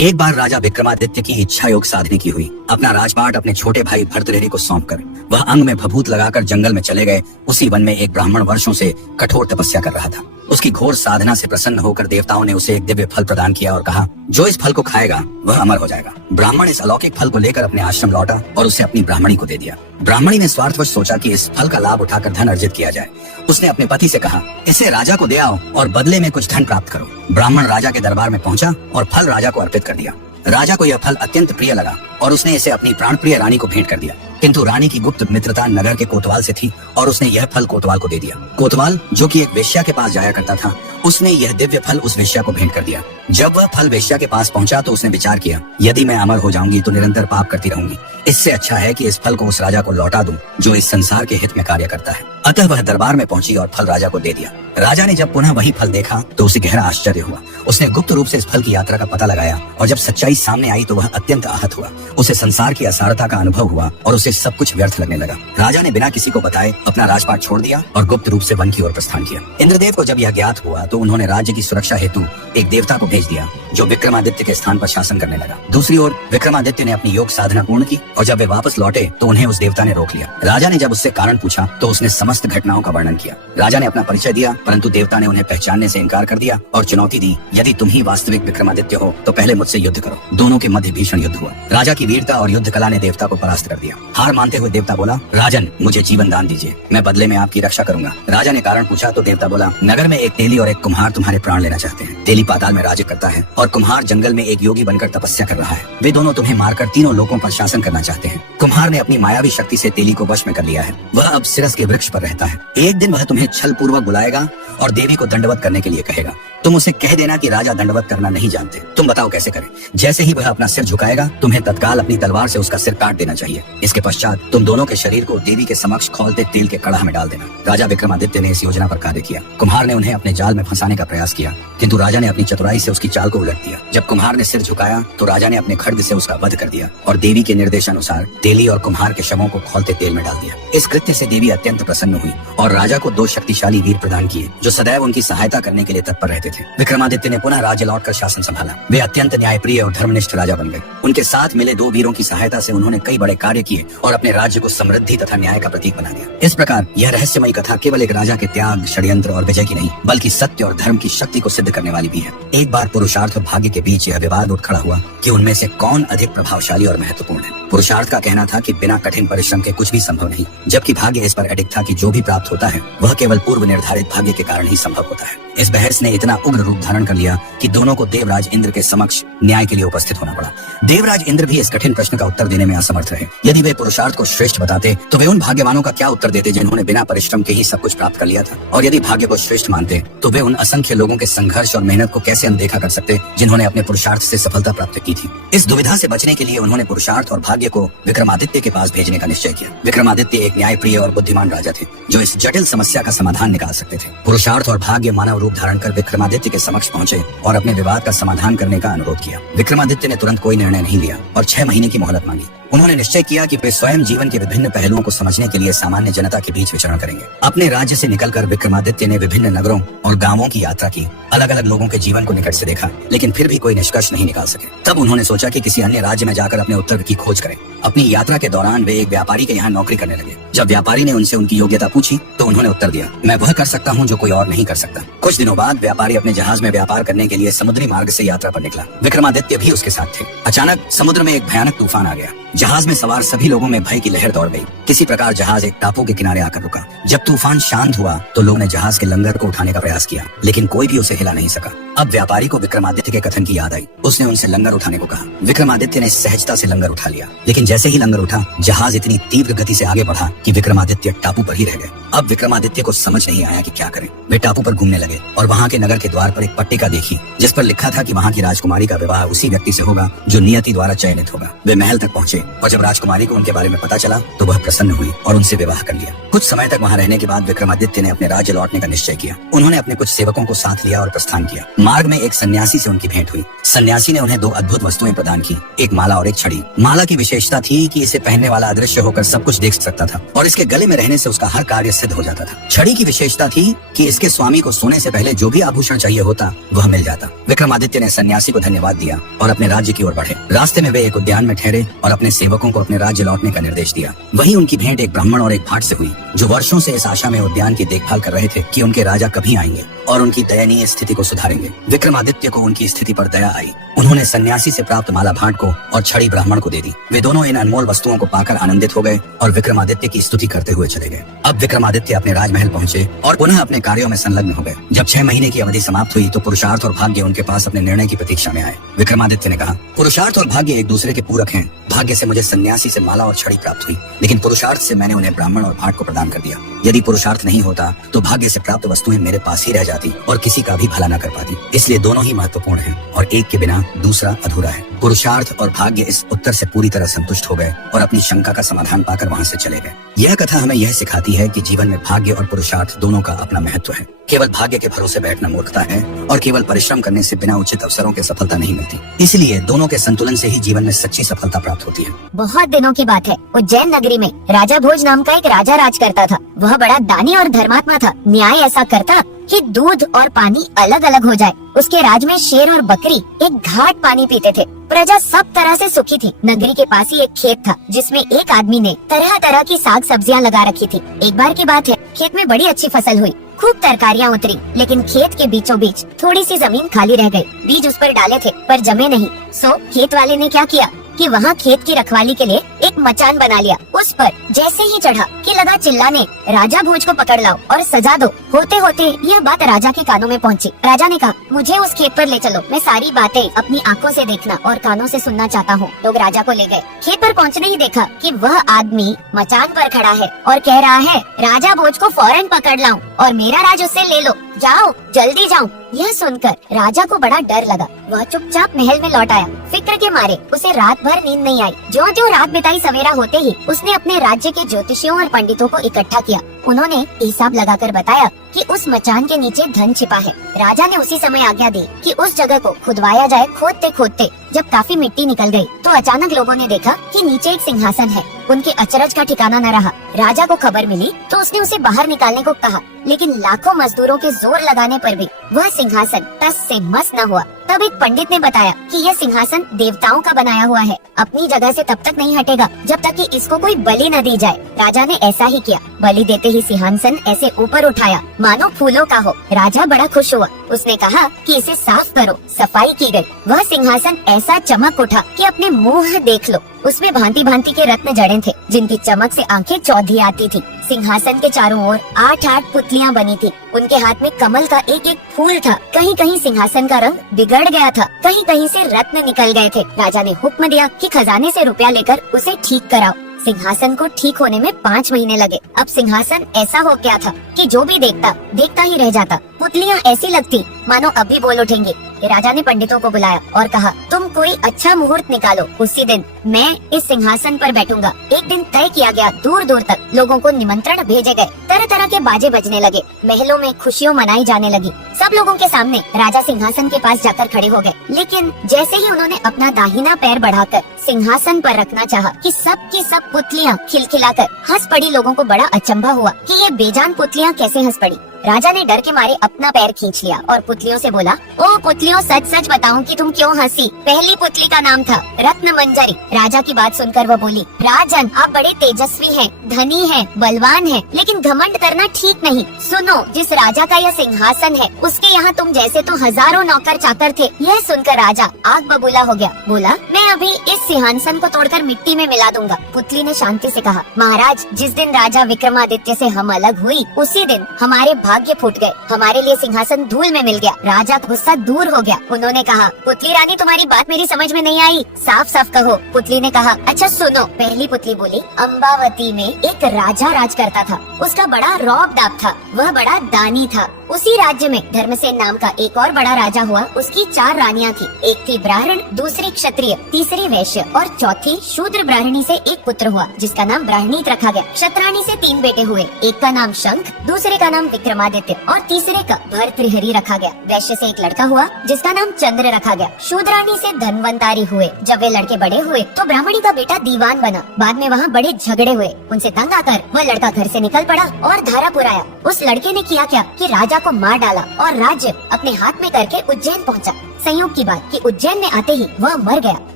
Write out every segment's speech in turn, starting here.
एक बार राजा विक्रमादित्य की इच्छा योग साधने की हुई। अपना राजपाट अपने छोटे भाई भर्तृहरि को सौंपकर वह अंग में भभूत लगाकर जंगल में चले गए। उसी वन में एक ब्राह्मण वर्षों से कठोर तपस्या कर रहा था। उसकी घोर साधना से प्रसन्न होकर देवताओं ने उसे एक दिव्य फल प्रदान किया और कहा, जो इस फल को खाएगा वह अमर हो जाएगा। ब्राह्मण इस अलौकिक फल को लेकर अपने आश्रम लौटा और उसे अपनी ब्राह्मणी को दे दिया। ब्राह्मणी ने स्वार्थवश सोचा कि इस फल का लाभ उठाकर धन अर्जित किया जाए। उसने अपने पति से कहा, इसे राजा को दे आओ और बदले में कुछ धन प्राप्त करो। ब्राह्मण राजा के दरबार में पहुंचा और फल राजा को अर्पित कर दिया। राजा को यह फल अत्यंत प्रिय लगा और उसने इसे अपनी प्राण प्रिय रानी को भेंट कर दिया। किंतु रानी की गुप्त मित्रता नगर के कोतवाल से थी और उसने यह फल कोतवाल को दे दिया। कोतवाल, जो कि एक वेश्या के पास जाया करता था, उसने यह दिव्य फल उस वेश्या को भेंट कर दिया। जब वह फल वेश्या के पास पहुंचा तो उसने विचार किया, यदि मैं अमर हो जाऊंगी तो निरंतर पाप करती रहूंगी। इससे अच्छा है कि इस फल को उस राजा को लौटा दूं जो इस संसार के हित में कार्य करता है। अतः वह दरबार में पहुंची और फल राजा को दे दिया। राजा ने जब पुनः वही फल देखा तो उसे गहरा आश्चर्य हुआ। उसने गुप्त रूप से इस फल की यात्रा का पता लगाया और जब सच्चाई सामने आई तो वह अत्यंत आहत हुआ। उसे संसार की असारता का अनुभव हुआ और उसे सब कुछ व्यर्थ लगने लगा। राजा ने बिना किसी को बताए अपना राजपाट छोड़ दिया और गुप्त रूप से वन की ओर प्रस्थान किया। इंद्रदेव को जब यह ज्ञात हुआ तो उन्होंने राज्य की सुरक्षा हेतु एक देवता को भेज दिया जो विक्रमादित्य के स्थान पर शासन करने लगा। दूसरी ओर विक्रमादित्य ने अपनी योग साधना पूर्ण की और जब वे वापस लौटे तो उन्हें उस देवता ने रोक लिया। राजा ने जब उससे कारण पूछा तो उसने समस्त घटनाओं का वर्णन किया। राजा ने अपना परिचय दिया परंतु देवता ने उन्हें पहचानने से इनकार कर दिया और चुनौती दी, यदि तुम ही वास्तविक विक्रमादित्य हो तो पहले मुझसे युद्ध करो। दोनों के मध्य भीषण युद्ध हुआ। राजा की वीरता और युद्ध कला ने देवता को परास्त कर दिया। हार मानते हुए देवता बोला, राजन, मुझे जीवन दान दीजिए, मैं बदले में आपकी रक्षा करूंगा। राजा ने कारण पूछा तो देवता बोला, नगर में एक तेली और एक कुम्हार तुम्हारे प्राण लेना चाहते हैं। तेली पाताल में राज्य करता है और कुम्हार जंगल में एक योगी बनकर तपस्या कर रहा है। वे दोनों तुम्हें मारकर तीनों लोगों पर शासन करना चाहते हैं। कुम्हार ने अपनी मायावी शक्ति से तेली को वश में कर लिया है। वह अब सिरस के वृक्ष पर रहता है। एक दिन वह तुम्हें छल पूर्वक बुलाएगा और देवी को दंडवत करने के लिए कहेगा। तुम उसे कह देना कि राजा दंडवत करना नहीं जानते। तुम बताओ कैसे करें। जैसे ही वह अपना सिर झुकाएगा तुम्हें तत्काल अपनी तलवार से उसका सिर काट देना चाहिए। इसके पश्चात तुम दोनों के शरीर को देवी के समक्ष खौलते तेल के कड़ाह में डाल देना। राजा विक्रमादित्य ने इस योजना पर कार्य किया। कुम्हार ने उन्हें अपने जाल में फंसाने का प्रयास किया किंतु राजा ने अपनी चतुराई से उसकी चाल को उलट दिया। जब कुम्हार ने सिर झुकाया तो राजा ने अपने खड्ग से उसका वध कर दिया और देवी के निर्देशानुसार तेली और कुम्हार के शवों को खौलते तेल में डाल दिया। इस कृत्य से देवी अत्यंत प्रसन्न हुई और राजा को 2 शक्तिशाली वीर प्रदान किए जो सदैव उनकी सहायता करने के लिए तत्पर रहते थे। विक्रमादित्य ने पुनः राज्य लौटकर शासन संभाला। वे अत्यंत न्यायप्रिय और धर्मनिष्ठ राजा बन गए। उनके साथ मिले 2 वीरों की सहायता से उन्होंने कई बड़े कार्य किए और अपने राज्य को समृद्धि तथा न्याय का प्रतीक बना दिया। इस प्रकार यह रहस्यमयी कथा केवल एक राजा के त्याग, षड्यंत्र और विजय की नहीं बल्कि सत्य और धर्म की शक्ति को सिद्ध करने वाली भी है। एक बार पुरुषार्थ और भाग्य के बीच यह विवाद उठ खड़ा हुआ कि उनमें से कौन अधिक प्रभावशाली और महत्वपूर्ण है। पुरुषार्थ का कहना था कि बिना कठिन परिश्रम के कुछ भी संभव नहीं, जबकि भाग्य इस पर अडिग था कि जो भी प्राप्त होता है वह केवल पूर्व निर्धारित भाग्य के कारण ही संभव होता है। इस बहस ने इतना उग्र रूप धारण कर लिया कि दोनों को देवराज इंद्र के समक्ष न्याय के लिए उपस्थित होना पड़ा। देवराज इंद्र भी इस कठिन प्रश्न का उत्तर देने में असमर्थ रहे। यदि वे पुरुषार्थ को श्रेष्ठ बताते तो वे उन भाग्यवानों का क्या उत्तर देते जिन्होंने बिना परिश्रम के ही सब कुछ प्राप्त कर लिया था, और यदि भाग्य को श्रेष्ठ मानते तो वे उन असंख्य लोगों के संघर्ष और मेहनत को कैसे अनदेखा कर सकते जिन्होंने अपने पुरुषार्थ से सफलता प्राप्त की थी। इस दुविधा से बचने के लिए उन्होंने पुरुषार्थ और भाग्य को विक्रमादित्य के पास भेजने का निश्चय किया। विक्रमादित्य एक न्यायप्रिय और बुद्धिमान राजा थे जो इस जटिल समस्या का समाधान निकाल सकते थे। पुरुषार्थ और भाग्य मानव रूप धारण कर विक्रमादित्य के समक्ष पहुंचे और अपने विवाद का समाधान करने का अनुरोध किया। विक्रमादित्य ने तुरंत कोई निर्णय नहीं लिया और 6 महीने की मोहलत मांगी। उन्होंने निश्चय किया कि वे स्वयं जीवन के विभिन्न पहलुओं को समझने के लिए सामान्य जनता के बीच विचरण करेंगे। अपने राज्य से निकलकर विक्रमादित्य ने विभिन्न नगरों और गांवों की यात्रा की, अलग अलग लोगों के जीवन को निकट से देखा, लेकिन फिर भी कोई निष्कर्ष नहीं निकाल सके। तब उन्होंने सोचा कि किसी अन्य राज्य में जाकर अपने उत्तर की खोज करें। अपनी यात्रा के दौरान वे एक व्यापारी के यहाँ नौकरी करने लगे। जब व्यापारी ने उनसे उनकी योग्यता पूछी तो उन्होंने उत्तर दिया, मैं वह कर सकता हूँ जो कोई और नहीं कर सकता। कुछ दिनों बाद व्यापारी अपने जहाज में व्यापार करने के लिए समुद्री मार्ग से यात्रा पर निकला। विक्रमादित्य भी उसके साथ थे। अचानक समुद्र में एक भयानक तूफान आ गया। जहाज में सवार सभी लोगों में भय की लहर दौड़ गई। किसी प्रकार जहाज एक टापू के किनारे आकर रुका। जब तूफान शांत हुआ तो लोगों ने जहाज के लंगर को उठाने का प्रयास किया, लेकिन कोई भी उसे हिला नहीं सका। अब व्यापारी को विक्रमादित्य के कथन की याद आई। उसने उनसे लंगर उठाने को कहा। विक्रमादित्य ने सहजता से लंगर उठा लिया, लेकिन जैसे ही लंगर उठा जहाज इतनी तीव्र गति से आगे बढ़ा कि विक्रमादित्य टापू पर ही रह गए। अब विक्रमादित्य को समझ नहीं आया कि क्या करें। वे टापू पर घूमने लगे और वहाँ के नगर के द्वार पर एक पट्टिका देखी जिस पर लिखा था कि वहाँ की राजकुमारी का विवाह उसी व्यक्ति से होगा जो नियति द्वारा चयनित होगा। वे महल तक पहुँचे और जब राजकुमारी को उनके बारे में पता चला तो वह प्रसन्न हुई और उनसे विवाह कर लिया। कुछ समय तक वहाँ रहने के बाद विक्रमादित्य ने अपने राज्य लौटने का निश्चय किया। उन्होंने अपने कुछ सेवकों को साथ लिया और प्रस्थान किया। मार्ग में एक सन्यासी से उनकी भेंट हुई। सन्यासी ने उन्हें 2 अद्भुत वस्तुएं प्रदान की, एक माला और एक छड़ी। माला की विशेषता थी कि इसे पहनने वाला अदृश्य होकर सब कुछ देख सकता था और इसके गले में रहने से उसका हर कार्य सिद्ध हो जाता था। छड़ी की विशेषता थी कि इसके स्वामी को सोने से से पहले जो भी आभूषण चाहिए होता वह मिल जाता। विक्रमादित्य ने सन्यासी को धन्यवाद दिया और अपने राज्य की ओर बढ़े। रास्ते में वे एक उद्यान में ठहरे और अपने सेवकों को अपने राज्य लौटने का निर्देश दिया। वहीं उनकी भेंट एक ब्राह्मण और एक भाट से हुई, जो वर्षों से इस आशा में उद्यान की देखभाल कर रहे थे कि उनके राजा कभी आएंगे और उनकी दयनीय स्थिति को सुधारेंगे। विक्रमादित्य को उनकी स्थिति पर दया आई। उन्होंने सन्यासी से प्राप्त माला भाट को और छड़ी ब्राह्मण को दे दी। वे दोनों इन अनमोल वस्तुओं को पाकर आनंदित हो गए और विक्रमादित्य की स्तुति करते हुए चले गए। अब विक्रमादित्य अपने राजमहल पहुंचे और पुनः अपने कार्यों में संलग्न हो गए। जब 6 महीने की अवधि समाप्त हुई तो पुरुषार्थ और भाग्य उनके पास अपने निर्णय की प्रतीक्षा में आए। विक्रमादित्य ने कहा, पुरुषार्थ और भाग्य एक दूसरे के पूरक हैं। भाग्य से मुझे सन्यासी से माला और छड़ी प्राप्त हुई, लेकिन पुरुषार्थ से मैंने उन्हें ब्राह्मण और भाट को प्रदान कर दिया। यदि पुरुषार्थ नहीं होता तो भाग्य से प्राप्त वस्तुएं मेरे पास ही रह जाती और किसी का भी भला न कर पाती। इसलिए दोनों ही महत्वपूर्ण हैं और एक के बिना दूसरा अधूरा है। पुरुषार्थ और भाग्य इस उत्तर से पूरी तरह संतुष्ट हो गए और अपनी शंका का समाधान पाकर वहां से चले गए। यह कथा हमें यह सिखाती है कि जीवन में भाग्य और पुरुषार्थ दोनों का अपना महत्व है। केवल भाग्य के भरोसे बैठना मूर्खता है और केवल परिश्रम करने से बिना उचित अवसरों के सफलता नहीं मिलती। इसलिए दोनों के संतुलन से ही जीवन में सच्ची सफलता प्राप्त होती है। बहुत दिनों की बात है, उज्जैन नगरी में राजा भोज नाम का एक राजा राज करता था। वह बड़ा दानी और धर्मात्मा था। न्याय ऐसा करता कि दूध और पानी अलग अलग हो जाए। उसके राज में शेर और बकरी एक घाट पानी पीते थे। प्रजा सब तरह से सुखी थी। नगरी के पास ही एक खेत था जिसमें एक आदमी ने तरह तरह की साग सब्जियां लगा रखी थी। एक बार की बात है, खेत में बड़ी अच्छी फसल हुई, खूब तरकारियां उतरी, लेकिन खेत के बीचों बीच थोड़ी सी जमीन खाली रह गई। बीज उस पर डाले थे पर जमे नहीं। सो खेत वाले ने क्या किया कि वहाँ खेत की रखवाली के लिए एक मचान बना लिया। उस पर जैसे ही चढ़ा कि लगा चिल्लाने, राजा भोज को पकड़ लाओ और सजा दो। होते होते यह बात राजा के कानों में पहुंची। राजा ने कहा, मुझे उस खेत पर ले चलो, मैं सारी बातें अपनी आंखों से देखना और कानों से सुनना चाहता हूँ। लोग राजा को ले गए। खेत पर पहुँचने ही देखा कि वह आदमी मचान पर खड़ा है और कह रहा है, राजा भोज को फौरन पकड़ लाऊं और मेरा राज उससे ले लो, जाओ जल्दी जाओ। यह सुनकर राजा को बड़ा डर लगा। वह चुपचाप महल में लौट आया। फिक्र के मारे उसे रात भर नींद नहीं आई। ज्यों-त्यों रात बिताई, सवेरा होते ही उसने अपने राज्य के ज्योतिषियों और पंडितों को इकट्ठा किया। उन्होंने हिसाब लगाकर बताया कि उस मचान के नीचे धन छिपा है। राजा ने उसी समय आज्ञा दी कि उस जगह को खुदवाया जाए। खोदते खोदते जब काफी मिट्टी निकल गई तो अचानक लोगों ने देखा कि नीचे एक सिंहासन है। उनके अचरज का ठिकाना न रहा। राजा को खबर मिली तो उसने उसे बाहर निकालने को कहा, लेकिन लाखों मजदूरों के जोर लगाने पर भी वह सिंहासन टस से मस न हुआ। तब एक पंडित ने बताया कि यह सिंहासन देवताओं का बनाया हुआ है, अपनी जगह से तब तक नहीं हटेगा जब तक कि इसको कोई बलि न दी जाए। राजा ने ऐसा ही किया। बलि देते ही सिंहासन ऐसे ऊपर उठाया मानो फूलों का हो। राजा बड़ा खुश हुआ। उसने कहा कि इसे साफ करो। सफाई की गई। वह सिंहासन ऐसा चमक उठा कि अपने मुंह देख लो। उसमें भांति भांति के रत्न जड़े थे जिनकी चमक से आंखें चौधी आती थी। सिंहासन के चारों ओर 8-8 पुतलियां बनी थी। उनके हाथ में कमल का एक एक फूल था। कहीं कहीं सिंहासन का रंग बिगड़ गया था, कहीं कहीं से रत्न निकल गए थे। राजा ने हुक्म दिया कि खजाने से रुपया लेकर उसे ठीक कराओ। सिंहासन को ठीक होने में 5 महीने लगे। अब सिंहासन ऐसा हो गया था कि जो भी देखता ही रह जाता। पुतलियां ऐसी लगती मानो अभी बोल उठेंगी। राजा ने पंडितों को बुलाया और कहा, तुम कोई अच्छा मुहूर्त निकालो, उसी दिन मैं इस सिंहासन पर बैठूंगा। एक दिन तय किया गया। दूर दूर तक लोगों को निमंत्रण भेजे गए। तरह तरह के बाजे बजने लगे। महलों में खुशियां मनाई जाने लगी। सब लोगों के सामने राजा सिंहासन के पास जाकर खड़े हो गए। लेकिन जैसे ही उन्होंने अपना दाहिना पैर बढ़ाकर सिंहासन पर रखना चाहा कि सब की सब पुतलियां खिलखिलाकर हंस पड़ी। लोगों को बड़ा अचंभा हुआ कि ये बेजान पुतलियां कैसे हंस पड़ी। राजा ने डर के मारे अपना पैर खींच लिया और पुतलियों से बोला, ओ पुतलियों, सच सच बताओ कि तुम क्यों हंसी? पहली पुतली का नाम था रत्न मंजरी। राजा की बात सुनकर वह बोली, राजन, आप बड़े तेजस्वी हैं, धनी हैं, बलवान हैं, लेकिन घमंड करना ठीक नहीं। सुनो, जिस राजा का यह सिंहासन है उसके यहाँ तुम जैसे तो हजारों नौकर चाकर थे। यह सुनकर राजा आग बबूला हो गया। बोला, मैं अभी इस सिंहासन को तोड़कर मिट्टी में मिला दूंगा। पुतली ने शांति से कहा, महाराज, जिस दिन राजा विक्रमादित्य से हम अलग हुई उसी दिन हमारे भाग्य फूट गए। हमारे लिए सिंहासन धूल में मिल गया। राजा का गुस्सा दूर हो गया। उन्होंने कहा, पुतली रानी, तुम्हारी बात मेरी समझ में नहीं आई, साफ साफ कहो। पुतली ने कहा, अच्छा सुनो। पहली पुतली बोली, अम्बावती में एक राजा राज करता था। उसका बड़ा रौब-दाब था। वह बड़ा दानी था। उसी राज्य में धर्मसेन नाम का एक और बड़ा राजा हुआ। उसकी 4 रानियां थी। एक थी ब्राह्मण, दूसरी क्षत्रिय, तीसरी वैश्य और चौथी शूद्र ब्राह्मणी से एक पुत्र हुआ जिसका नाम ब्राह्मणीत रखा गया। क्षत्राणी से 3 बेटे हुए। एक का नाम शंख, दूसरे का नाम विक्रमादित्य और तीसरे का भर्तृहरि रखा गया। वैश्य से एक लड़का हुआ जिसका नाम चंद्र रखा गया। शूद्राणी से धनवंतारी हुए। जब वे लड़के बड़े हुए तो ब्राह्मणी का बेटा दीवान बना। बाद में वहाँ बड़े झगड़े हुए। उनसे तंग आकर वह लड़का घर से निकल पड़ा और धारापुर आया। उस लड़के ने किया क्या कि राजा को मार डाला और राज्य अपने हाथ में करके उज्जैन पहुंचा। संयोग की बात कि उज्जैन में आते ही वह मर गया।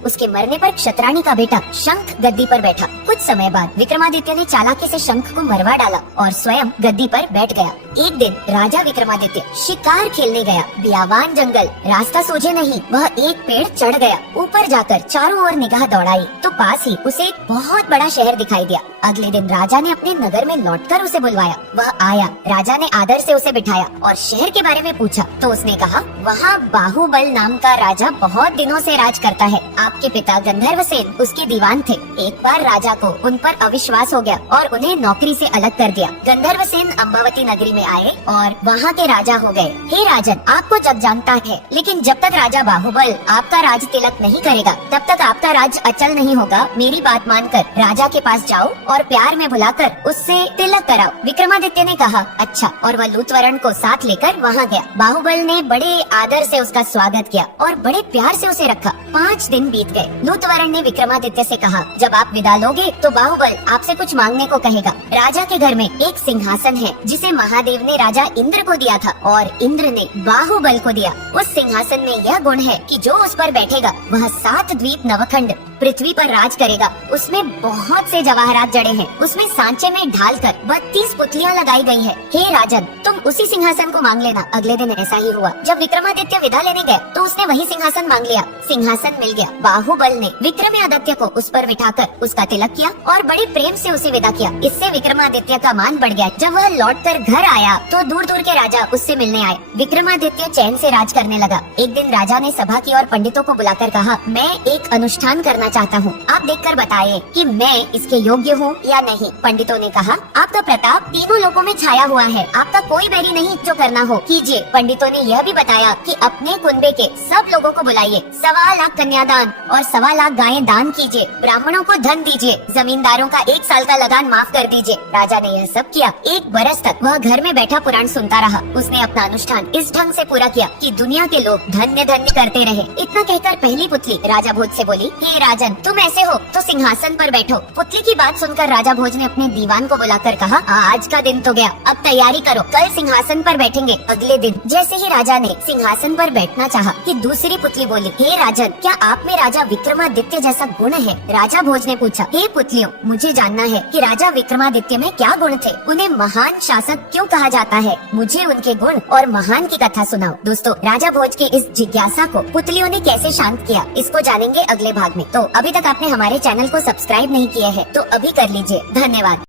उसके मरने पर क्षत्राणी का बेटा शंख गद्दी पर बैठा। कुछ समय बाद विक्रमादित्य ने चालाकी से शंख को मरवा डाला और स्वयं गद्दी पर बैठ गया। एक दिन राजा विक्रमादित्य शिकार खेलने गया। बियावान जंगल, रास्ता सूझे नहीं, वह एक पेड़ चढ़ गया। ऊपर जाकर चारों ओर निगाह दौड़ाई तो पास ही उसे एक बहुत बड़ा शहर दिखाई दिया। अगले दिन राजा ने अपने नगर में लौटकर उसे बुलवाया। वह आया। राजा ने आदर से उसे बिठाया और शहर के बारे में पूछा तो उसने कहा, वहाँ बाहुबल नाम का राजा बहुत दिनों से राज करता है। आपके पिता गंधर्वसेन उसके दीवान थे। एक बार राजा को उन पर अविश्वास हो गया और उन्हें नौकरी से अलग कर दिया। गंधर्वसेन अम्बावती नगरी में आए और वहाँ के राजा हो गए। हे राजन, आपको जग जानता है, लेकिन जब तक राजा बाहुबल आपका राज तिलक नहीं करेगा तब तक आपका राज अचल नहीं होगा। मेरी बात मानकर राजा के पास जाओ और प्यार में बुलाकर उससे तिलक कराओ। विक्रमादित्य ने कहा, अच्छा, और वह लूतवरण को साथ लेकर वहाँ गया। बाहुबल ने बड़े आदर से उसका स्वागत किया और बड़े प्यार से उसे रखा। 5 दिन बीत गए। लूतवरण ने विक्रमादित्य से कहा, जब आप विदा लोगे तो बाहुबल आपसे कुछ मांगने को कहेगा। राजा के घर में एक सिंहासन है जिसे महादेव ने राजा इंद्र को दिया था और इंद्र ने बाहुबल को दिया। उस सिंहासन में यह गुण है कि जो उस पर बैठेगा वह 7 द्वीप नवखंड पृथ्वी पर राज करेगा। उसमें बहुत से जवाहरात जड़े हैं। उसमें सांचे में ढालकर 32 पुतलियां लगाई गई है। हे राजन, तुम उसी सिंहासन को मांग लेना। अगले दिन ऐसा ही हुआ। जब विक्रमादित्य विदा लेने गया तो उसने वही सिंहासन मांग लिया। सिंहासन मिल गया। बाहुबल ने विक्रमादित्य को उस पर बिठाकर उसका तिलक किया और बड़े प्रेम से उसे विदा किया। इससे विक्रमादित्य का मान बढ़ गया। जब वह लौटकर घर आया तो दूर दूर के राजा उससे मिलने आए। विक्रमादित्य चैन से राज करने लगा। एक दिन राजा ने सभा की और पंडितों को बुलाकर कहा, मैं एक अनुष्ठान करना चाहता हूँ। आप देखकर बताइए कि मैं इसके योग्य हूँ या नहीं। पंडितों ने कहा, आपका प्रताप तीनों लोकों में छाया हुआ है। आपका कोई बैरी नहीं, जो करना हो कीजिए। पंडितों ने यह भी बताया कि अपने कुनबे के सब लोगों को बुलाइए। 1.25 लाख कन्यादान और 1.25 लाख गायें दान कीजिए। ब्राह्मणों को धन दीजिए। जमींदारों का 1 साल का लगान माफ कर दीजिए। राजा ने यह सब किया। 1 बरस तक वह घर में बैठा पुराण सुनता रहा। उसने अपना अनुष्ठान इस ढंग से पूरा किया कि दुनिया के लोग धन्य धन्य करते रहे। इतना कहकर पहली पुतली राजा भोज से बोली, हे राजन, तुम ऐसे हो तो सिंहासन पर बैठो। पुतली की बात सुनकर राजा भोज ने अपने दीवान को बुलाकर कहा, आज का दिन तो गया, अब तैयारी करो, कल सिंहासन पर बैठेंगे। अगले दिन जैसे ही राजा ने सिंहासन पर बैठना चाहा कि दूसरी पुतली बोली, हे राजन, क्या आप में राजा विक्रमादित्य जैसा गुण है? राजा भोज ने पूछा, हे पुतलियों, मुझे जानना है कि राजा विक्रमादित्य में क्या गुण थे? उन्हें महान शासक क्यों कहा जाता है? मुझे उनके गुण और महान की कथा सुनाओ। दोस्तों, राजा भोज की इस जिज्ञासा को पुतलियों ने कैसे शांत किया, इसको जानेंगे अगले भाग में। तो अभी तक आपने हमारे चैनल को सब्सक्राइब नहीं किया है तो अभी कर लीजिए। धन्यवाद।